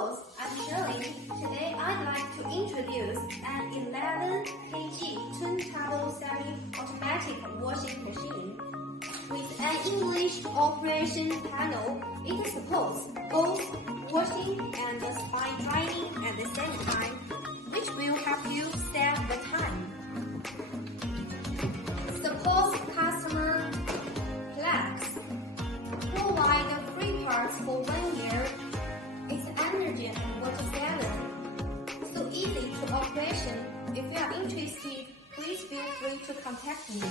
suppose I'm Shirley. Today I'd like to introduce an 11 kg turntable semi-automatic washing machine. With an English operation panel, it supports both washing and spine drying at the same time, which will help you save the time. Supports customer flex. Provide free parts for 1 year. It's energy and water saving. So easy to operation. If you are interested, please feel free to contact me.